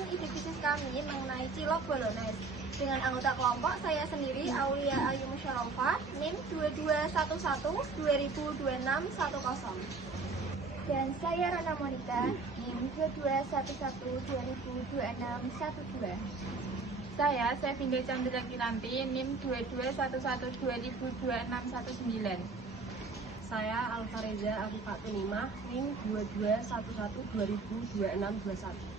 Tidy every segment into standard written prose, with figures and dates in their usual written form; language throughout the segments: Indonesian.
mengenalkan ide bisnis kami mengenai cilok bolognese. Dengan anggota kelompok, saya sendiri Aulia Ayu Musyarofa, NIM 2211-202610. Dan saya Rana Monica, NIM 2211-202612. Saya Sevinda Chandra Kiranti, NIM 2211-202619. Saya Alfareza Afifatunimah, NIM 2211-202621.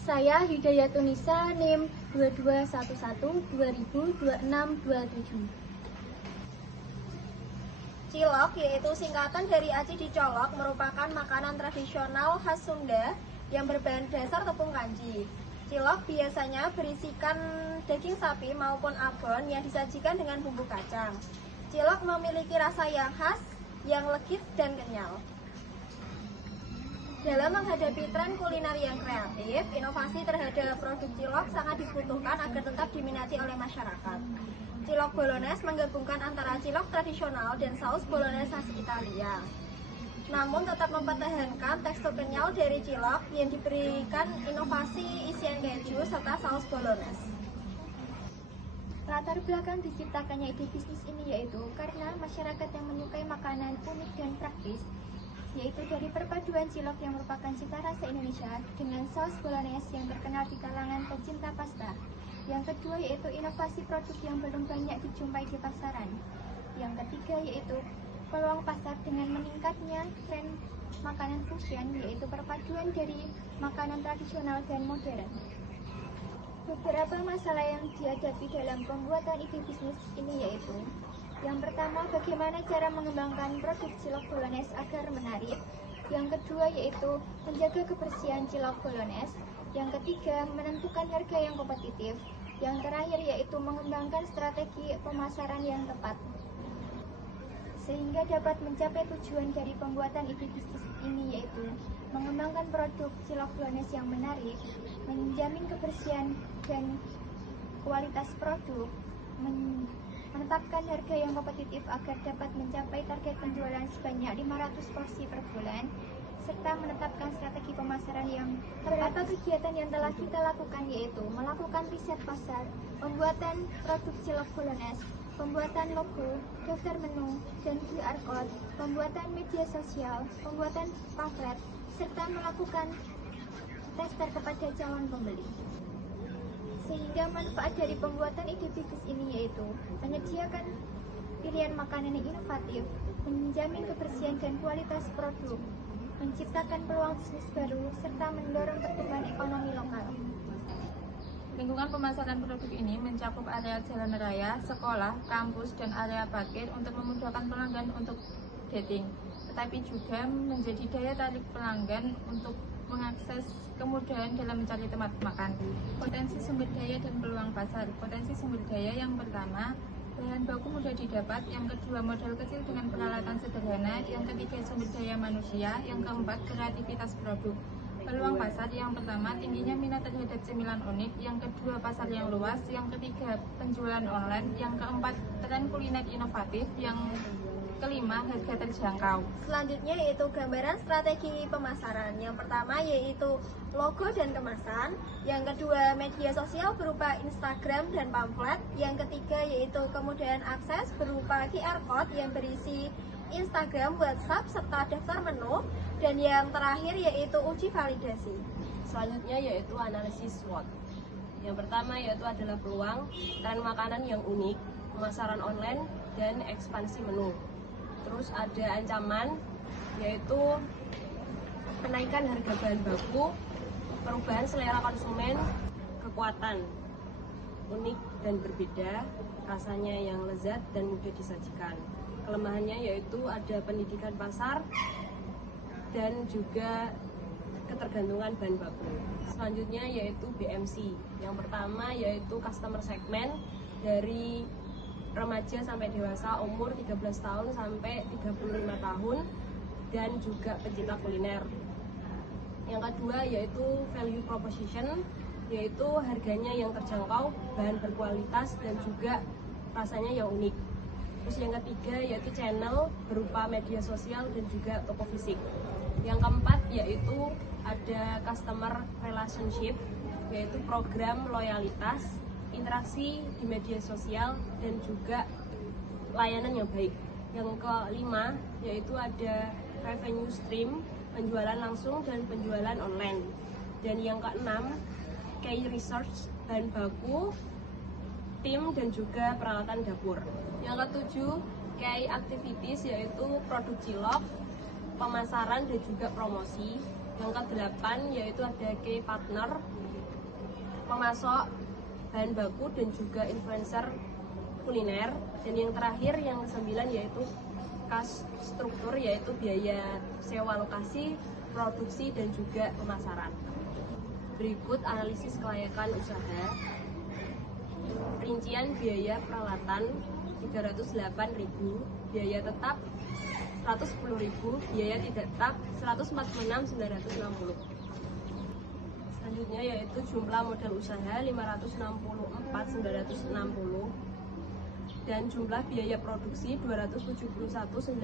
Saya Hidayatunisa, NIM 2211-202627. Cilok, yaitu singkatan dari aci dicolok, merupakan makanan tradisional khas Sunda yang berbahan dasar tepung kanji. Cilok biasanya berisikan daging sapi maupun abon yang disajikan dengan bumbu kacang. Cilok memiliki rasa yang khas, yang legit dan kenyal. Dalam menghadapi tren kuliner yang kreatif, inovasi terhadap produk cilok sangat dibutuhkan agar tetap diminati oleh masyarakat. Cilok bolognese menggabungkan antara cilok tradisional dan saus bolognese khas Italia. Namun tetap mempertahankan tekstur kenyal dari cilok yang diberikan inovasi isian keju serta saus bolognese. Latar belakang diciptakannya ide bisnis ini yaitu karena masyarakat yang menyukai makanan unik dan praktis, yaitu dari perpaduan cilok yang merupakan cita rasa Indonesia dengan saus bolognese yang terkenal di kalangan pecinta pasta. Yang kedua yaitu inovasi produk yang belum banyak dijumpai di pasaran. Yang ketiga yaitu peluang pasar dengan meningkatnya tren makanan fusion, yaitu perpaduan dari makanan tradisional dan modern. Beberapa masalah yang dihadapi dalam pembuatan ide bisnis ini yaitu: yang pertama, bagaimana cara mengembangkan produk cilok bolognese agar menarik. Yang kedua yaitu menjaga kebersihan cilok bolognese. Yang ketiga, menentukan harga yang kompetitif. Yang terakhir yaitu mengembangkan strategi pemasaran yang tepat, sehingga dapat mencapai tujuan dari pembuatan ide bisnis ini yaitu mengembangkan produk cilok bolognese yang menarik, menjamin kebersihan dan kualitas produk, menetapkan harga yang kompetitif agar dapat mencapai target penjualan sebanyak 500 porsi per bulan, serta menetapkan strategi pemasaran yang tepat. Beberapa kegiatan yang telah kita lakukan yaitu melakukan riset pasar, pembuatan produk cilok bolognese, pembuatan logo, daftar menu, dan QR code, pembuatan media sosial, pembuatan pamflet, serta melakukan tester kepada calon pembeli. Sehingga manfaat dari pembuatan ide bisnis ini yaitu menyediakan pilihan makanan yang inovatif, menjamin kebersihan dan kualitas produk, menciptakan peluang bisnis baru, serta mendorong pertumbuhan ekonomi lokal. Lingkungan pemasaran produk ini mencakup area jalan raya, sekolah, kampus, dan area parkir untuk memudahkan pelanggan untuk dating, tetapi juga menjadi daya tarik pelanggan untuk mengakses kemudahan dalam mencari tempat makan. Potensi sumber daya dan peluang pasar. Potensi sumber daya yang pertama, bahan baku mudah didapat. Yang kedua, modal kecil dengan peralatan sederhana. Yang ketiga, sumber daya manusia. Yang keempat, kreativitas produk. Peluang pasar yang pertama, tingginya minat terhadap cemilan unik. Yang kedua, pasar yang luas. Yang ketiga, penjualan online. Yang keempat, tren kuliner inovatif. Yang kelima, harga terjangkau. Selanjutnya yaitu gambaran strategi pemasaran. Yang pertama yaitu logo dan kemasan. Yang kedua, media sosial berupa Instagram dan pamflet. Yang ketiga yaitu kemudahan akses berupa QR code yang berisi Instagram, WhatsApp, serta daftar menu. Dan yang terakhir yaitu uji validasi. Selanjutnya yaitu analisis SWOT. Yang pertama yaitu adalah peluang, tren makanan yang unik, pemasaran online, dan ekspansi menu. Terus ada ancaman, yaitu kenaikan harga bahan baku, perubahan selera konsumen, kekuatan, unik dan berbeda, rasanya yang lezat dan mudah disajikan. Kelemahannya yaitu ada pendidikan pasar dan juga ketergantungan bahan baku. Selanjutnya yaitu BMC. Yang pertama yaitu customer segment dari remaja sampai dewasa umur 13 tahun sampai 35 tahun dan juga pencinta kuliner. Yang kedua yaitu value proposition, yaitu harganya yang terjangkau, bahan berkualitas dan juga rasanya yang unik. Terus yang ketiga yaitu channel berupa media sosial dan juga toko fisik. Yang keempat yaitu ada customer relationship, yaitu program loyalitas, interaksi di media sosial, dan juga layanan yang baik. Yang kelima yaitu ada revenue stream, penjualan langsung dan penjualan online. Dan yang keenam, key research, bahan baku, tim, dan juga peralatan dapur. Yang ketujuh, key activities, yaitu produk cilok, pemasaran, dan juga promosi. Yang kedelapan yaitu ada key partner, pemasok, bahan baku, dan juga influencer kuliner. Dan yang terakhir, yang kesembilan, yaitu kas struktur, yaitu biaya sewa lokasi, produksi, dan juga pemasaran. Berikut analisis kelayakan usaha. Rincian biaya peralatan 308.000, biaya tetap 110.000, biaya tidak tetap 146.960. Selanjutnya yaitu jumlah modal usaha 564.960 dan jumlah biaya produksi 271.960,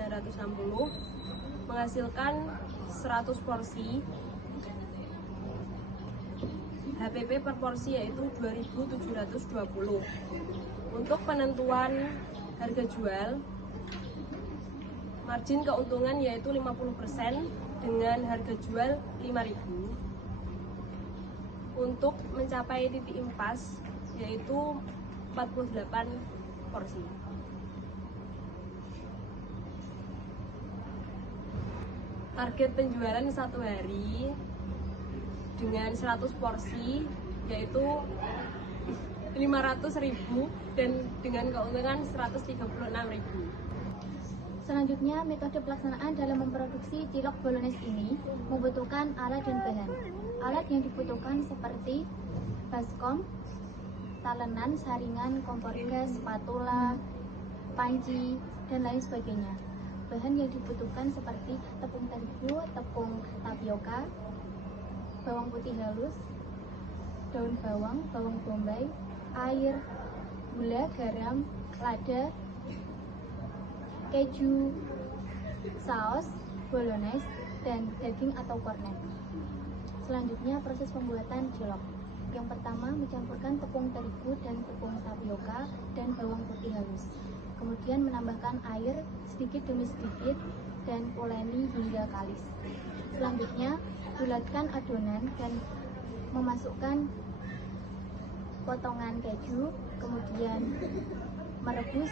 menghasilkan 100 porsi. HPP per porsi yaitu 2.720. Untuk penentuan harga jual, margin keuntungan yaitu 50% dengan harga jual 5.000. Untuk mencapai titik impas yaitu 48 porsi. Target penjualan satu hari dengan 100 porsi yaitu 500.000 dan dengan keuntungan 136.000. Selanjutnya, metode pelaksanaan dalam memproduksi cilok bolognese ini membutuhkan alat dan bahan. Alat yang dibutuhkan seperti baskom, talenan, saringan, kompor gas, spatula, panci, dan lain sebagainya. Bahan yang dibutuhkan seperti tepung terigu, tepung tapioka, bawang putih halus, daun bawang, bawang bombay, air, gula, garam, lada, keju, saus bolognese, dan daging atau kornet. Selanjutnya, proses pembuatan cilok. Yang pertama, mencampurkan tepung terigu dan tepung tapioka dan bawang putih halus. Kemudian menambahkan air sedikit demi sedikit dan uleni hingga kalis. Selanjutnya, bulatkan adonan dan memasukkan potongan keju, kemudian merebus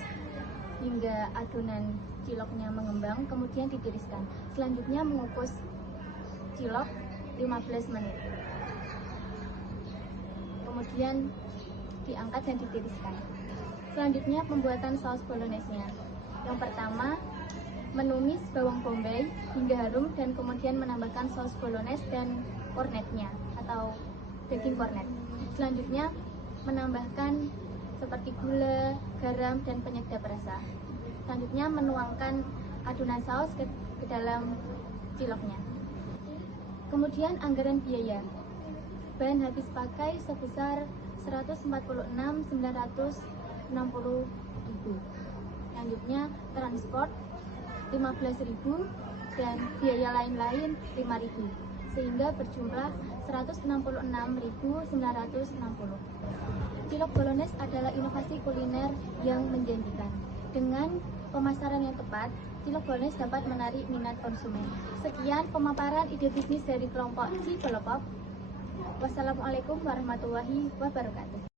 hingga adonan ciloknya mengembang, kemudian ditiriskan. Selanjutnya mengukus cilok 15 menit. Kemudian diangkat dan ditiriskan. Selanjutnya pembuatan saus bolognese-nya. Yang pertama, menumis bawang bombay hingga harum dan kemudian menambahkan saus bolognese dan kornetnya atau daging kornet. Selanjutnya menambahkan seperti gula, garam, dan penyedap rasa. Selanjutnya menuangkan adonan saus ke dalam ciloknya. Kemudian anggaran biaya. Bahan habis pakai sebesar 146.960.000. Selanjutnya transport 15.000 dan biaya lain-lain 5.000, sehingga berjumlah 166.960. Cilok bolognese adalah inovasi kuliner yang menjanjikan. Dengan pemasaran yang tepat, cilok bolognese dapat menarik minat konsumen. Sekian pemaparan ide bisnis dari kelompok Cipelopop. Wassalamualaikum warahmatullahi wabarakatuh.